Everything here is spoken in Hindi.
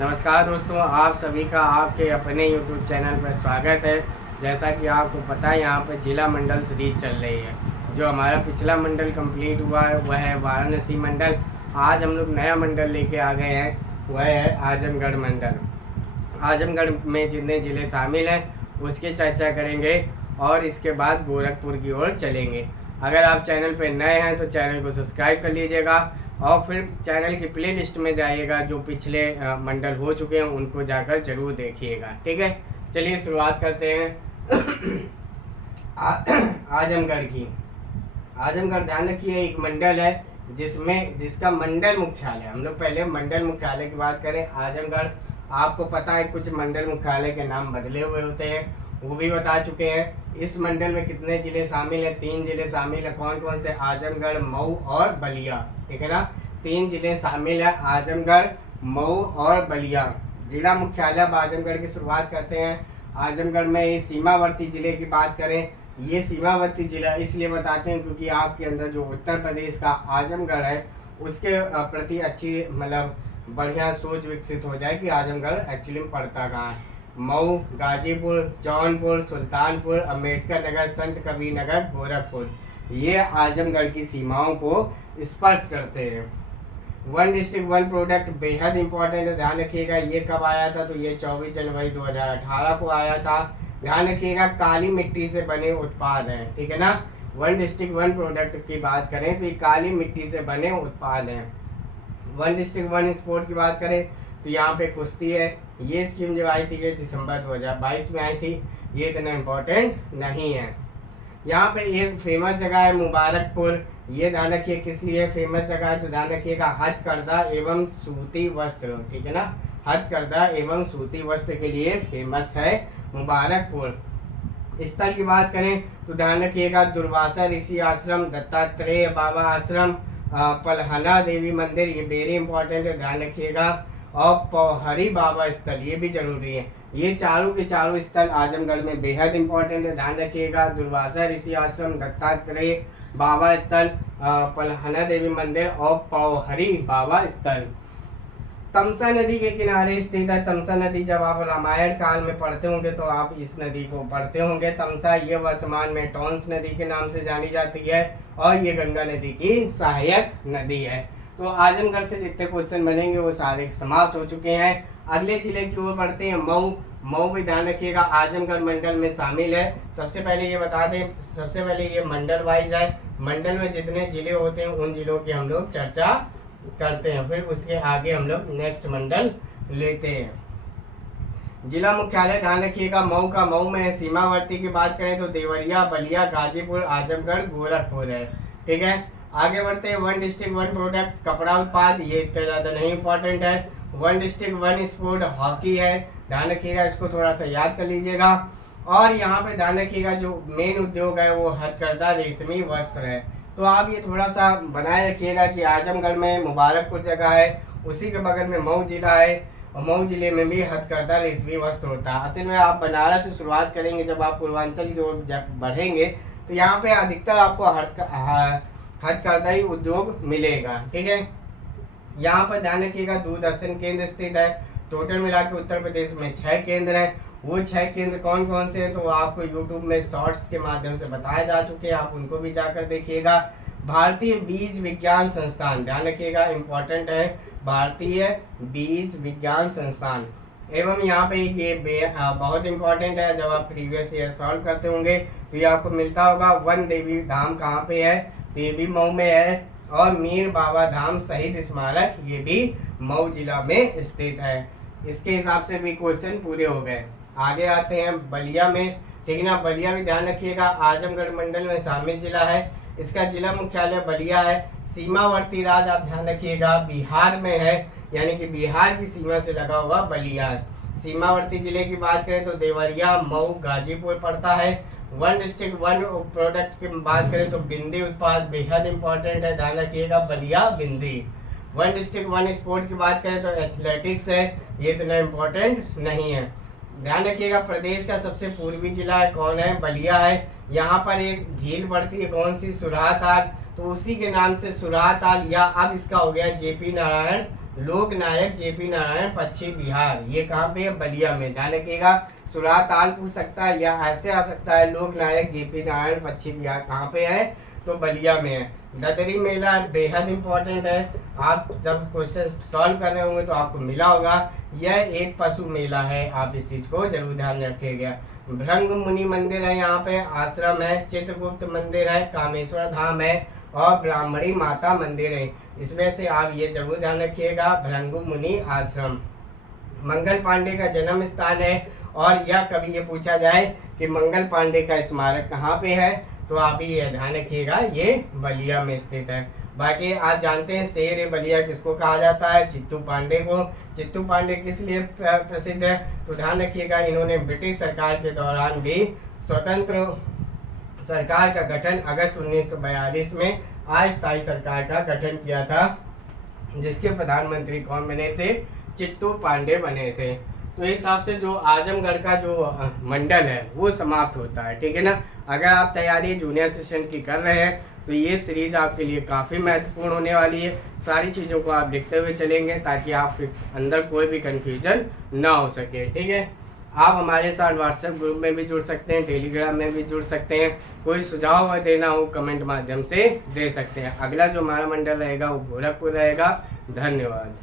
नमस्कार दोस्तों, आप सभी का आपके अपने YouTube चैनल पर स्वागत है। जैसा कि आपको पता है, यहाँ पर जिला मंडल सीरीज चल रही है। जो हमारा पिछला मंडल कंप्लीट हुआ है वह है वाराणसी मंडल। आज हम लोग नया मंडल लेके आ गए हैं, वह है आजमगढ़ मंडल। आजमगढ़ में जितने ज़िले शामिल हैं उसकी चर्चा करेंगे और इसके बाद गोरखपुर की ओर चलेंगे। अगर आप चैनल पर नए हैं तो चैनल को सब्सक्राइब कर लीजिएगा और फिर चैनल की प्लेलिस्ट में जाइएगा। जो पिछले मंडल हो चुके हैं उनको जाकर जरूर देखिएगा। ठीक है, चलिए शुरुआत करते हैं आजमगढ़ की। आजमगढ़ ध्यान रखिए एक मंडल है जिसका मंडल मुख्यालय, हम लोग पहले मंडल मुख्यालय की बात करें। आजमगढ़, आपको पता है कुछ मंडल मुख्यालय के नाम बदले हुए होते हैं, वो भी बता चुके हैं। इस मंडल में कितने जिले शामिल हैं? 3 जिले शामिल हैं। कौन कौन से? आजमगढ़, मऊ और बलिया। ठीक है ना, 3 जिले शामिल हैं, आजमगढ़, मऊ और बलिया। जिला मुख्यालय अब आजमगढ़ की शुरुआत करते हैं। आजमगढ़ में ये सीमावर्ती जिले की बात करें, ये सीमावर्ती जिला इसलिए बताते हैं क्योंकि आपके अंदर जो उत्तर प्रदेश का आजमगढ़ है उसके प्रति अच्छी मतलब बढ़िया सोच विकसित हो जाए कि आजमगढ़ एक्चुअली में पड़ता कहाँ है। मऊ, गाजीपुर, जौनपुर, सुल्तानपुर, अम्बेडकर नगर, संत कबीर नगर, गोरखपुर, ये आजमगढ़ की सीमाओं को स्पर्श करते हैं। 1 डिस्ट्रिक्ट 1 प्रोडक्ट बेहद इंपॉर्टेंट है, ध्यान रखिएगा। ये कब आया था? तो ये 24 जनवरी 2018 को आया था। ध्यान रखिएगा, काली मिट्टी से बने उत्पाद हैं। ठीक है ना, 1 डिस्ट्रिक्ट 1 प्रोडक्ट की बात करें तो ये काली मिट्टी से बने उत्पाद हैं। 1 डिस्ट्रिक्ट 1 स्पोर्ट की बात करें तो यहाँ पे कुश्ती है। ये स्कीम जब आई थी ये दिसंबर 2022 में आई थी, ये इतना इम्पोर्टेंट नहीं है। यहाँ पे एक फेमस जगह है मुबारकपुर, ये ध्यान रखिए किस लिए फेमस जगह है? तो ध्यान रखिएगा हथकरघा एवं सूती वस्त्र। ठीक है ना, हथकरघा एवं सूती वस्त्र के लिए फेमस है मुबारकपुर। स्थल की बात करें तो ध्यान रखिएगा दुर्वासा ऋषि आश्रम, दत्तात्रेय बाबा आश्रम, पलहना देवी मंदिर, ये वेरी इंपॉर्टेंट है, ध्यान रखिएगा। और पौहरी बाबा स्थल, ये भी जरूरी है। ये चारों के चारों स्थल आजमगढ़ में बेहद इंपॉर्टेंट है, ध्यान रखिएगा। दुर्वासा ऋषि आश्रम, दत्तात्रेय बाबा स्थल, पलहना देवी मंदिर और पौहरी बाबा स्थल। तमसा नदी के किनारे स्थित है। तमसा नदी जब आप रामायण काल में पढ़ते होंगे तो आप इस नदी को पढ़ते होंगे। तमसा ये वर्तमान में टॉन्स नदी के नाम से जानी जाती है और ये गंगा नदी की सहायक नदी है। तो आजमगढ़ से जितने क्वेश्चन बनेंगे वो सारे समाप्त हो चुके हैं। अगले जिले की ओर बढ़ते हैं, मऊ। मऊ भी ध्यान रखिएगा आजमगढ़ मंडल में शामिल है। सबसे पहले ये बता दें, सबसे पहले ये मंडल वाइज है। मंडल में जितने जिले होते हैं उन जिलों की हम लोग चर्चा करते हैं, फिर उसके आगे हम लोग नेक्स्ट मंडल लेते हैं। जिला मुख्यालय ध्यान रखिएगा मऊ का, मऊ में है। सीमावर्ती की बात करें तो देवरिया, बलिया, गाजीपुर, आजमगढ़, गोरखपुर है। ठीक है, आगे बढ़ते हैं। 1 डिस्ट्रिक्ट 1 प्रोडक्ट कपड़ा उत्पाद, ये इतना ज़्यादा नहीं इंपॉर्टेंट है। 1 डिस्ट्रिक्ट 1 स्पोर्ट हॉकी है, ध्यान रखिएगा, इसको थोड़ा सा याद कर लीजिएगा। और यहाँ पे ध्यान रखिएगा जो मेन उद्योग है वो हथकरघा रेशमी वस्त्र है। तो आप ये थोड़ा सा बनाए रखिएगा कि आजमगढ़ में मुबारकपुर जगह है, उसी के बगल में मऊ जिला है और मऊ जिले में भी हथकरघा रेशमी वस्त्र होता है। असल में आप बनारस से शुरुआत करेंगे, जब आप पूर्वांचल की ओर बढ़ेंगे तो यहाँ पे अधिकतर आपको हथकरघा ही उद्योग मिलेगा। ठीक है, यहाँ पर ध्यान रखिएगा दूरदर्शन केंद्र स्थित है। टोटल मिला के उत्तर प्रदेश में 6 केंद्र हैं। वो 6 केंद्र कौन कौन से हैं तो आपको यूट्यूब में शॉर्ट्स के माध्यम से बताए जा चुके हैं, आप उनको भी जाकर देखिएगा। भारतीय बीज विज्ञान संस्थान, ध्यान रखिएगा इंपॉर्टेंट है, भारतीय बीज विज्ञान संस्थान। एवं यहाँ पे ये बहुत इंपॉर्टेंट है, जब आप प्रीवियस ईयर सॉल्व करते होंगे तो ये आपको मिलता होगा। वन देवी धाम कहाँ पे है? तो ये भी मऊ में है। और मीर बाबा धाम शहीद स्मारक, ये भी मऊ जिला में स्थित है। इसके हिसाब से भी क्वेश्चन पूरे हो गए। आगे आते हैं बलिया में। ठीक ना, बलिया भी ध्यान रखिएगा आजमगढ़ मंडल में शामिल जिला है। इसका जिला मुख्यालय बलिया है। सीमावर्ती राज्य आप ध्यान रखिएगा बिहार में है, यानी कि बिहार की सीमा से लगा हुआ बलिया है। सीमावर्ती जिले की बात करें तो देवरिया, मऊ, गाजीपुर पड़ता है। 1 डिस्ट्रिक्ट 1 प्रोडक्ट की बात करें तो बिंदी उत्पाद बेहद इंपॉर्टेंट है, ध्यान रखिएगा बलिया बिंदी। 1 डिस्ट्रिक्ट 1 स्पोर्ट की बात करें तो एथलेटिक्स है, ये इतना इम्पोर्टेंट नहीं है। ध्यान रखिएगा प्रदेश का सबसे पूर्वी जिला है, कौन है? बलिया है। यहाँ पर एक झील पड़ती है, कौन सी? सुराताल, तो उसी के नाम से सुराताल, या अब इसका हो गया जेपी नारायण लोकनायक जेपी नारायण पश्चिम बिहार, ये कहाँ पे है? बलिया में। ध्यान रखिएगा, सुराग ताल पूछ सकता है या ऐसे आ सकता है, लोकनायक जेपी नारायण पश्चिम बिहार कहाँ पे है? तो बलिया में है। ददरी मेला बेहद इंपॉर्टेंट है, आप जब क्वेश्चन सॉल्व कर रहे होंगे तो आपको मिला होगा। यह एक पशु मेला है, आप इस चीज को जरूर ध्यान रखिएगा। भृंग मुनि मंदिर है, यहाँ पे आश्रम है। चित्रगुप्त मंदिर है, कामेश्वर धाम है, और ब्राह्मणी माता मंदिर है। इसमें से आप ये जरूर ध्यान रखिएगा, भृंगु मुनि आश्रम। मंगल पांडे का जन्म स्थान है, और यह कभी ये पूछा जाए कि मंगल पांडे का स्मारक कहाँ पे है, तो आप ये ध्यान रखिएगा, ये बलिया में स्थित है। बाकी आप जानते हैं शेर ए बलिया किसको कहा जाता है? चित्तू पांडे को। चित्तू पांडे किस लिए प्रसिद्ध है? तो ध्यान रखिएगा, इन्होंने ब्रिटिश सरकार के दौरान भी स्वतंत्र सरकार का गठन अगस्त 1942 में अस्थायी सरकार का गठन किया था, जिसके प्रधानमंत्री कौन बने थे? चित्तू पांडे बने थे। तो इस हिसाब से जो आजमगढ़ का जो मंडल है वो समाप्त होता है, ठीक है ना। अगर आप तैयारी जूनियर सेशन की कर रहे हैं तो ये सीरीज आपके लिए काफ़ी महत्वपूर्ण होने वाली है। सारी चीज़ों को आप लिखते हुए चलेंगे ताकि आपके अंदर कोई भी कन्फ्यूजन ना हो सके, ठीक है। आप हमारे साथ व्हाट्सएप ग्रुप में भी जुड़ सकते हैं, टेलीग्राम में भी जुड़ सकते हैं। कोई सुझाव देना हो कमेंट माध्यम से दे सकते हैं। अगला जो हमारा मंडल रहेगा वो गोरखपुर रहेगा। धन्यवाद।